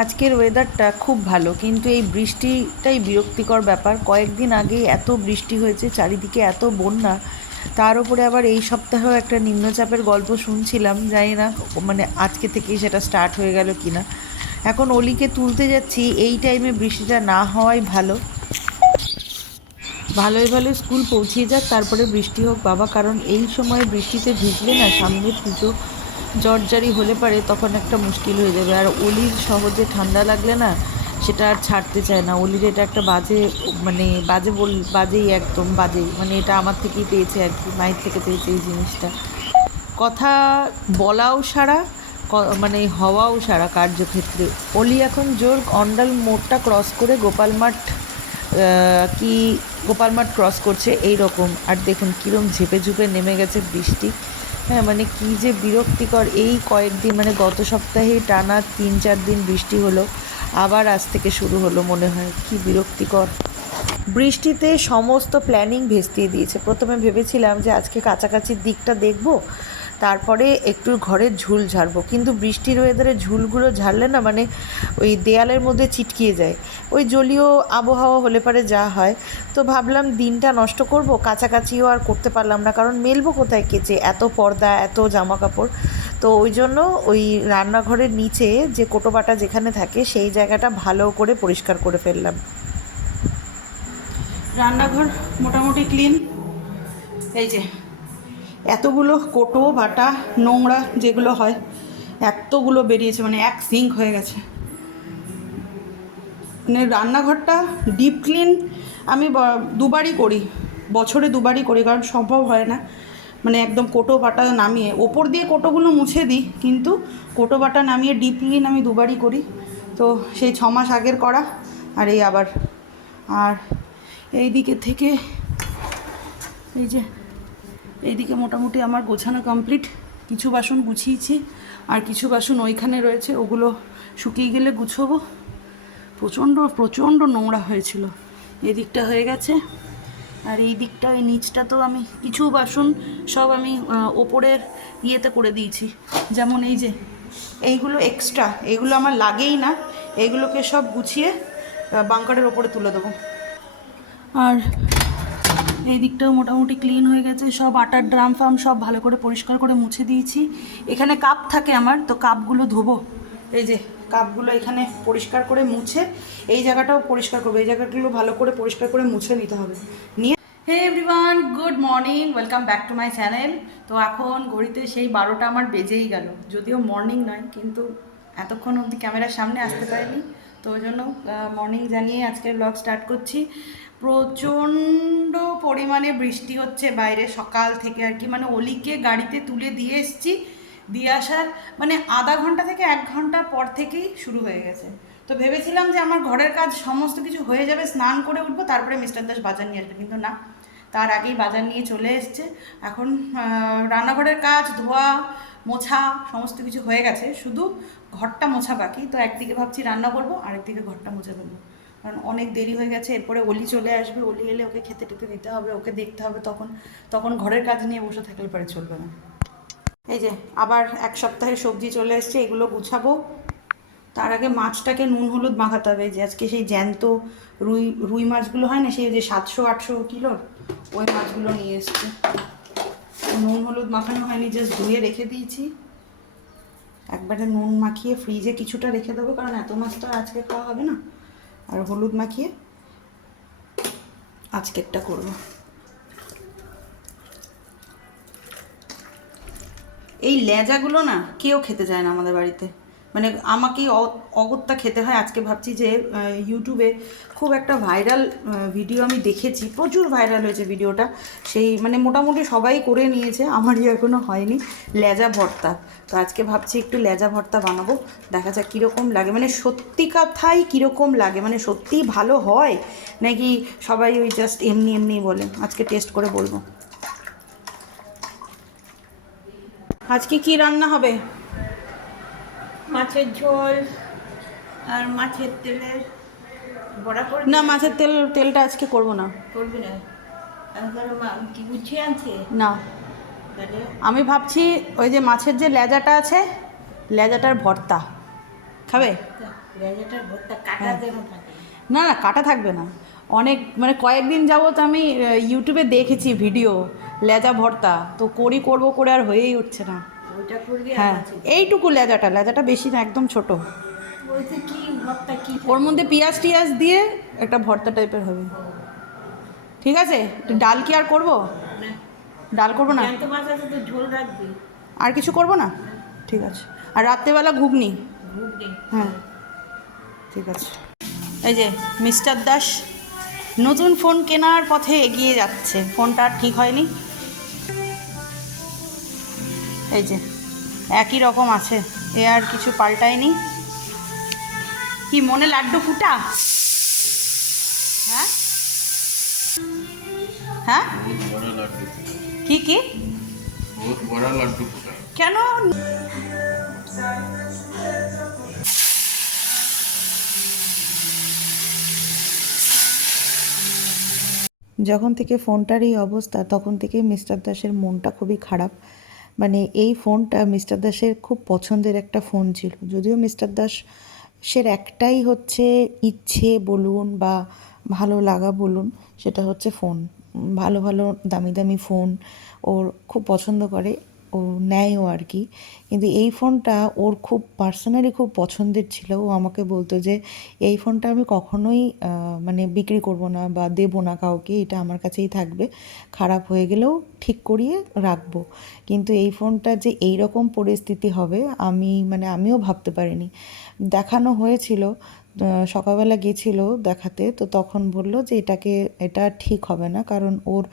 আজকের ওয়েদারটা খুব ভালো, কিন্তু এই বৃষ্টিটাই বিরক্তিকর ব্যাপার। কয়েকদিন আগেই এত বৃষ্টি হয়েছে, চারিদিকে এত বন্যা। তার উপরে আবার এই সপ্তাহেও একটা নিম্নচাপের গল্প শুনছিলাম, জানি না মানে আজকে থেকেই সেটা স্টার্ট হয়ে গেল কি না এখন অলিকে তুলতে যাচ্ছি, এই টাইমে বৃষ্টিটা না হওয়াই ভালো। ভালোই ভালো স্কুল পৌঁছিয়ে যাক, তারপরে বৃষ্টি হোক বাবা, কারণ এই সময় বৃষ্টিতে ভিজলে না সামনে পুজো জর্জারি হলে পারে, তখন একটা মুশকিল হয়ে যাবে। আর অলির সহজে ঠান্ডা লাগলে না, সেটা আর ছাড়তে চায় না। অলির এটা একটা বাজে মানে বাজে বল, বাজেই একদম বাজেই মানে এটা আমার থেকেই পেয়েছে আর কি, মায়ের থেকে পেয়েছে এই জিনিসটা। কথা বলাও সারা মানে হওয়াও সারা কার্যক্ষেত্রে। অলি এখন জোর অন্ডাল মোড়টা ক্রস করে গোপাল মাঠ কি গোপাল মাঠ ক্রস করছে এই রকম আর দেখুন কীরকম ঝেপে ঝুপে নেমে গেছে বৃষ্টি। হ্যাঁ মানে কি যে বিরক্তিকর এই কয়েকদিন মানে গত সপ্তাহে টানা তিন চার দিন বৃষ্টি হলো, আবার আজ থেকে শুরু হলো মনে হয়। কি বিরক্তিকর। বৃষ্টিতে সমস্ত প্ল্যানিং ভেস্তিয়ে দিয়েছে। প্রথমে ভেবেছিলাম যে আজকে কাছাকাছির দিকটা দেখব তারপরে একটু ঘরের ঝুল ঝাড়বো। কিন্তু বৃষ্টির ওয়েদারে ঝুলগুলো ঝাড়লে না মানে ওই দেয়ালের মধ্যে চিটকিয়ে যায়। ওই জলীয় আবহাওয়া হলে পারে যা হয়। তো ভাবলাম দিনটা নষ্ট করব, কাছাকাছিও আর করতে পারলাম না। কারণ মেলবো কোথায় কেচে? এত পর্দা, এত জামা কাপড় তো ওই জন্য ওই রান্নাঘরের নিচে যে কোটোবাটা যেখানে থাকে, সেই জায়গাটা ভালো করে পরিষ্কার করে ফেললাম। রান্নাঘর মোটামুটি ক্লিন এই যে এতগুলো কোটো, বাটা, নোংরা যেগুলো হয়, এতগুলো বেরিয়েছে মানে এক সিঙ্ক হয়ে গেছে। মানে রান্নাঘরটা ডিপ ক্লিন আমি দুবারই করি, বছরে দুবারই করি, কারণ সম্ভব হয় না। মানে একদম কোটো, বাটা নামিয়ে, ওপর দিয়ে কোটোগুলো মুছে দিই, কিন্তু কোটো, বাটা নামিয়ে ডিপ ক্লিন আমি দুবারই করি। তো সেই ছ মাস আগের করা, আর এই আবার। আর এই দিকে থেকে, এই যে এইদিকে মোটামুটি আমার গোছানো কমপ্লিট কিছু বাসন গুছিয়েছি, আর কিছু বাসন ওইখানে রয়েছে, ওগুলো শুকিয়ে গেলে গুছবো। প্রচণ্ড প্রচণ্ড নোংরা হয়েছিল। এদিকটা হয়ে গেছে। আর এই দিকটা, এই নিচটা তো আমি কিছু বাসন সব আমি ওপরের ইয়েতে করে দিয়েছি। যেমন এই যে, এইগুলো এক্সট্রা এইগুলো আমার লাগেই না। এইগুলোকে সব গুছিয়ে বাঙ্কারের ওপরে তুলে দেবো। আর এই দিকটাও মোটামুটি ক্লিন হয়ে গেছে। সব আটার ড্রাম ফার্ম সব ভালো করে পরিষ্কার করে মুছে দিয়েছি। এখানে কাপ থাকে আমার তো কাপগুলো ধোবো। এই যে কাপগুলো এখানে পরিষ্কার করে মুছে এই জায়গাটাও পরিষ্কার করব। এই জায়গাগুলো ভালো করে পরিষ্কার করে মুছে নিতে হবে। নিয়ে hey everyone good morning welcome back to my channel তো এখন ঘড়িতে সেই বারোটা আমার বেজেই গেল। যদিও মর্নিং নয় কিন্তু এতক্ষণ অবধি ক্যামেরার সামনে আসতে পারিনি। তো ওই জন্য মর্নিং জানিয়ে আজকের ব্লগ স্টার্ট করছি। প্রচণ্ড পরিমাণে বৃষ্টি হচ্ছে বাইরে সকাল থেকে আর কি। মানে অলিকে গাড়িতে তুলে দিয়ে এসছি। দিয়ে আসার মানে আধা ঘণ্টা থেকে এক ঘণ্টা পর থেকেই শুরু হয়ে গেছে। তো ভেবেছিলাম যে আমার ঘরের কাজ সমস্ত কিছু হয়ে যাবে, স্নান করে উঠবো, তারপরে মিস্টার দাস বাজার নিয়ে আসবে। কিন্তু না, তার আগেই বাজার নিয়ে চলে এসছে। এখন রান্নাঘরের কাজ, ধোয়া, মোছা সমস্ত কিছু হয়ে গেছে। শুধু ঘরটা মোছা বাকি। তো একদিকে ভাবছি রান্না করব, আরেকদিকে ঘরটা মোছা ফেলব কারণ অনেক দেরি হয়ে গেছে, এরপরে অলি চলে আসবে, অলি এলে ওকে খেতে টেতে দিতে হবে, ওকে দেখতে হবে, তখন তখন ঘরের কাজ নিয়ে বসে থাকলে পরে চলবে না। এই যে, আবার এক সপ্তাহের সবজি চলে এসছে, এগুলো গুছাবো। তার আগে মাছটাকে নুন হলুদ মাখাতে হবে যে আজকে সেই জ্যান্ত রুই রুই মাছগুলো হয় না, সেই যে সাতশো, আটশো কিলোর ওই মাছগুলো নিয়ে এসছে। নুন হলুদ মাখানো হয়নি জাস্ট ধুয়ে রেখে দিয়েছি। একবারে নুন মাখিয়ে ফ্রিজে কিছুটা রেখে দেবো, কারণ এত মাছ তো আজকে খাওয়া হবে না। আর হলুদ মাখিয়ে আজকেরটা করব। এই লেজাগুলো না কেউ খেতে চায় না আমাদের বাড়িতে। মানে আমাকেই অগত্যা খেতে হয়। আজকে ভাবছি যে ইউটিউবে খুব একটা ভাইরাল ভিডিও আমি দেখেছি। প্রচুর ভাইরাল হয়েছে ভিডিওটা সেই মানে মোটামুটি সবাই করে নিয়েছে, আমারই এখনও হয়নি। লেজা ভর্তা। তো আজকে ভাবছি একটু লেজা ভর্তা বানাবো। দেখা যাক কীরকম লাগে। মানে সত্যি কথাই কীরকম লাগে। মানে সত্যিই ভালো হয়? নাকি সবাই ওই জাস্ট এমনি এমনি বলে? আজকে টেস্ট করে বলব। আজকে কি রান্না হবে? মাছের ঝোল আর মাছের তেলের বড়া করে না মাছের তেল তেলটা আজকে করব না। করবি না? কি গুছিয়ে আনছে? না। তাহলে? আমি ভাবছি ওই যে মাছের যে লেজাটা আছে লেজাটার ভর্তা। খাবে? লেজাটার ভর্তা কাটা যেন থাকে। না না কাটা থাকবে না। অনেক মানে কয়েকদিন যাবত আমি ইউটিউবে দেখেছি ভিডিও লেজা ভর্তা। তো করি করব করে আর হয়েই উঠছে না। করবি হ্যাঁ এইটুকু লেজাটা লেজাটা বেশি না একদম ছোট। কি ভর্তা কি? ওর মধ্যে পিঁয়াজ টিয়াজ দিয়ে একটা ভর্তা টাইপের হবে। ঠিক আছে? ডাল কি আর করব? ডাল করব না? আর কিছু করব না? ঠিক আছে। আর রাত্রেবেলা ঘুগনি? ঘুগনি। হ্যাঁ। ঠিক আছে। এই যে মিস্টার দাস নতুন ফোন কেনার পথে এগিয়ে যাচ্ছে। ফোনটা আর ঠিক হয়নি। এই যে একই রকম আছে। এ আর কিছু পাল্টায়নি। কি, মনে লাড্ডু ফুটা? হ্যাঁ? হ্যাঁ? কি কি? কেন? যখন থেকে ফোনটার এই অবস্থা, তখন থেকে মিস্টার দাসের মনটা খুবই খারাপ। মানে এই ফোনটা মিস্টার দাসের খুব পছন্দের একটা ফোন ছিল। যদিও মিস্টার দাস সের একটাই হচ্ছে ইচ্ছে বলুন বা ভালো লাগা বলুন, সেটা হচ্ছে ফোন। ভালো ভালো দামি দামি ফোন ওর খুব পছন্দ করে। ও নেয়ও আর কি। কিন্তু এই ফোনটা ওর খুব পার্সোনালি খুব পছন্দের ছিল। ও আমাকে বলতো যে, এই ফোনটা আমি কখনোই মানে বিক্রি করব না বা দেবো না কাউকে। এটা আমার কাছেই থাকবে। খারাপ হয়ে গেলেও ঠিক করিয়ে রাখব। কিন্তু এই ফোনটা যে এই রকম পরিস্থিতি হবে, আমি মানে আমিও ভাবতে পারিনি। দেখানো হয়েছিল সকালবেলা গেছিল দেখাতে, তো তখন বলল যে এটাকে, এটা ঠিক হবে না, কারণ ওর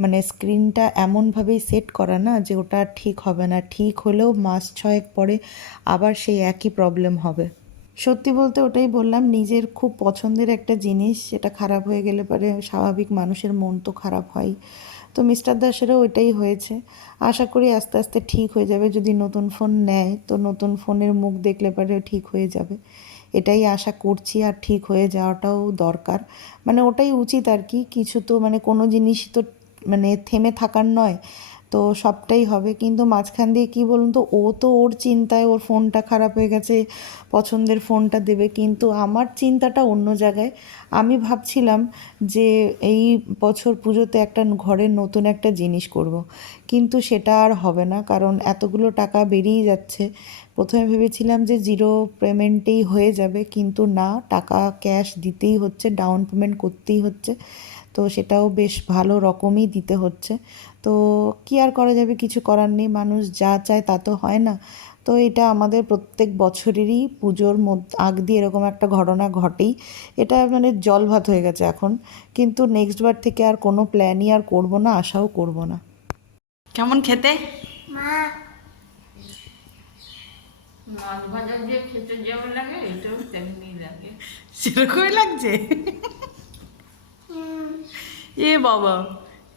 মানে স্ক্রিনটা এমনভাবেই সেট করা না যে ওটা ঠিক হবে না। ঠিক হলেও মাস ছয়েক পরে আবার সেই একই প্রবলেম হবে। সত্যি বলতে ওটাই বললাম, নিজের খুব পছন্দের একটা জিনিস, সেটা খারাপ হয়ে গেলে পরে স্বাভাবিক মানুষের মন তো খারাপ হয়। তো মিস্টার দাসেরও ওইটাই হয়েছে। আশা করি আস্তে আস্তে ঠিক হয়ে যাবে। যদি নতুন ফোন নেয়, তো নতুন ফোনের মুখ দেখলে পরে ঠিক হয়ে যাবে। এটাই আশা করছি আর ঠিক হয়ে যাওয়াটাও দরকার। মানে ওটাই উচিত আর কি, কিছু তো মানে কোনো জিনিস তো মানে থেমে থাকার নয়, তো সবটাই হবে। কিন্তু মাঝখান দিয়ে কী বলুন তো, ও তো ওর চিন্তায় ওর ফোনটা খারাপ হয়ে গেছে, পছন্দের ফোনটা দেবে। কিন্তু আমার চিন্তাটা অন্য জায়গায়। আমি ভাবছিলাম যে এই বছর পুজোতে একটা ঘরের নতুন একটা জিনিস করব। কিন্তু সেটা আর হবে না, কারণ এতগুলো টাকা বেরিয়ে যাচ্ছে। প্রথমে ভেবেছিলাম যে জিরো পেমেন্টেই হয়ে যাবে কিন্তু না টাকা ক্যাশ দিতেই হচ্ছে ডাউন পেমেন্ট করতেই হচ্ছে। তো সেটাও বেশ ভালো রকমই দিতে হচ্ছে। তো কি আর করা যাবে কিছু করার নেই মানুষ যা চায় তা তো হয় না। তো এটা আমাদের প্রত্যেক বছরেরই পুজোর মধ্যে আগ দিয়ে এরকম একটা ঘটনা ঘটেই। এটা মানে জল ভাত হয়ে গেছে এখন। কিন্তু নেক্সট বার থেকে আর কোনো প্ল্যানই আর করব না আশাও করব না। কেমন খেতে? মাছ ভাজা দিয়ে খেতে যেমন লাগে এটাও তেমনি লাগে। সেরকমই লাগছে? এ বাবা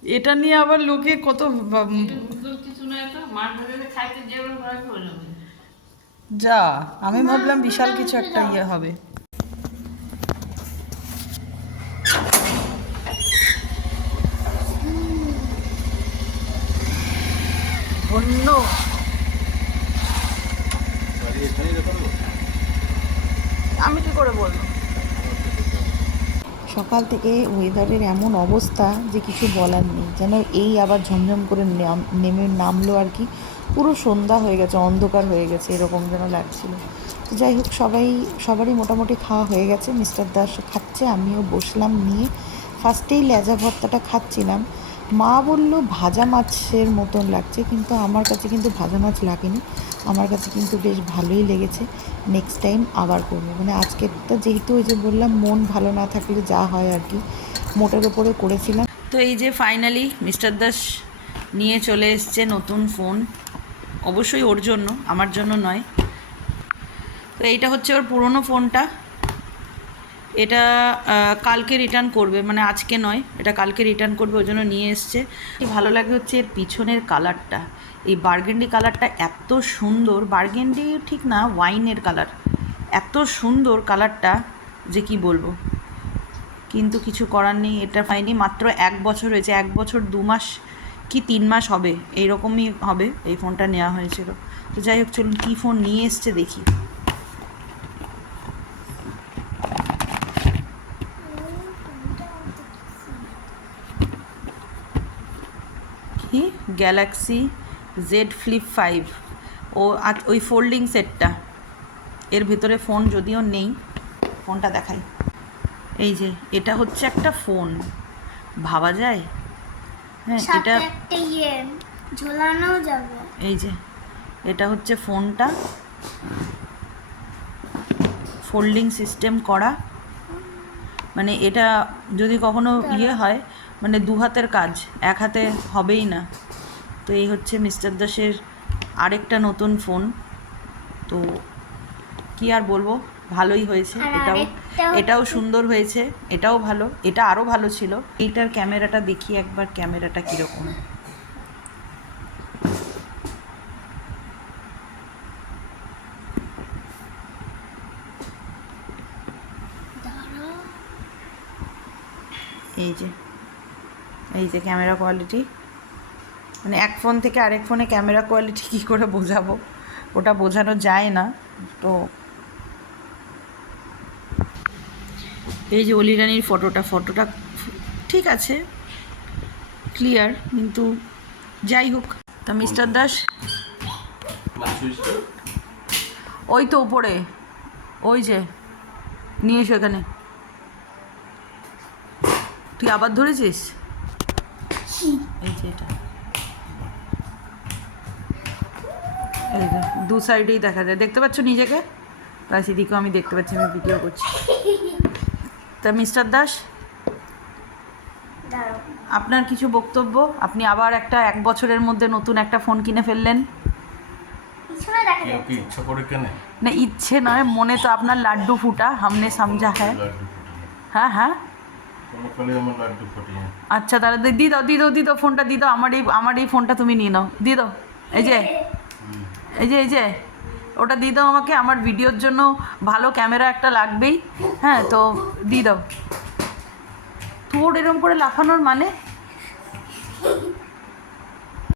এটা নিয়ে আবার লোকে কত কিছু নয় তো মাছ ভাজা খাইতে যেমন ভাবে যা আমি ভাবলাম বিশাল কিছু একটা ইয়ে হবে ধন্য আমি কি করে বলব সকাল থেকে ওয়েদারের এমন অবস্থা যে কিছু বলার নেই। যেন এই আবার ঝমঝম করে নেমে নামলো আর কি। পুরো সন্ধ্যা হয়ে গেছে, অন্ধকার হয়ে গেছে, এরকম যেন লাগছিল। তো যাই হোক, সবাই, সবারই মোটামুটি খাওয়া হয়ে গেছে। মিস্টার দাস খাচ্ছে, আমিও বসলাম, নিয়ে ফার্স্টেই লেজা ভর্তাটা খাচ্ছিলাম। মা বলল, ভাজা মাছের মতন লাগছে, কিন্তু আমার কাছে কিন্তু ভাজা মাছ লাগেনি। আমার কাছে কিন্তু বেশ ভালোই লেগেছে। নেক্সট টাইম আবার করব। মানে আজকেরটা যেহেতু ওই যে বললাম, মন ভালো না থাকলে যা হয় আর কি, মোটের ওপরে করেছিলাম। তো এই যে ফাইনালি মিস্টার দাস নিয়ে চলে এসছে নতুন ফোন অবশ্যই ওর জন্য, আমার জন্য নয়। তো এইটা হচ্ছে ওর পুরনো ফোনটা এটা কালকে রিটার্ন করবে মানে আজকে নয়, এটা কালকে রিটার্ন করবে, ওই জন্য নিয়ে এসছে। ভালো লাগে হচ্ছে এর পিছনের কালারটা এই বার্গেন্ডি কালারটা এত সুন্দর বার্গেন্ডি ঠিক না ওয়াইনের কালার এত সুন্দর কালারটা যে কি বলব? কিন্তু কিছু করার নেই, এটা পাইনি মাত্র এক বছর হয়েছে, এক বছর দু মাস কি তিন মাস হবে, এইরকমই হবে, এই ফোনটা নেওয়া হয়েছিল। তো যাই হোক, চলুন কী ফোন নিয়ে এসছে দেখি। কি গ্যালাক্সি জেড ফ্লিপ ফাইভ ও ওই ফোল্ডিং সেটটা এর ভেতরে ফোন যদিও নেই ফোনটা দেখাই। এই যে এটা হচ্ছে একটা ফোন ভাবা যায়? হ্যাঁ এটা ইয়ে ঝোলানো যাবে। এই যে এটা হচ্ছে ফোনটা ফোল্ডিং সিস্টেম করা। মানে এটা যদি কখনো ইয়ে হয় মানে দু হাতের কাজ এক হাতে হবেই না। তো এই হচ্ছে মিস্টার দাসের আরেকটা নতুন ফোন। তো কি আর বলব ভালোই হয়েছে। এটাও এটাও সুন্দর হয়েছে এটাও ভালো এটা আরও ভালো ছিল। এইটার ক্যামেরাটা দেখি একবার ক্যামেরাটা কীরকম। এই যে। এই যে ক্যামেরা কোয়ালিটি মানে এক ফোন থেকে আরেক ফোনে ক্যামেরা কোয়ালিটি কী করে বোঝাবো? ওটা বোঝানো যায় না, তো। এই যে অলিরানির ফটোটা ফটোটা ঠিক আছে ক্লিয়ার কিন্তু যাই হোক, তা মিস্টার দাস? ওই তো উপরে, ওই যে, নিয়ে এসো এখানে। তুই আবার ধরেছিস? দু সাইডেই দেখা যায়। দেখতে পাচ্ছ নিজেকে? প্লাস এদিকেও আমি দেখতে পাচ্ছি আমি ভিডিও করছি। তা মিস্টার দাস? আপনার কিছু বক্তব্য? আপনি আবার একটা এক বছরের মধ্যে নতুন একটা ফোন কিনে ফেললেন। না ইচ্ছে নয় মনে তো আপনার লাড্ডু ফুটা হামনে সামজা হ্যাঁ। হ্যাঁ হ্যাঁ। আমার আচ্ছা তাহলে দি- দি দাও দি দাও দি দাও ফোনটা দি দাও আমার এই আমার এই ফোনটা তুমি নিয়ে নাও। দি দাও। এই যে এই যে এই যে, ওটা দিয়ে দাও আমাকে, আমার ভিডিওর জন্য ভালো ক্যামেরা একটা লাগবেই। হ্যাঁ তো দিয়ে দাও। তোর এরকম করে লাফানোর মানে?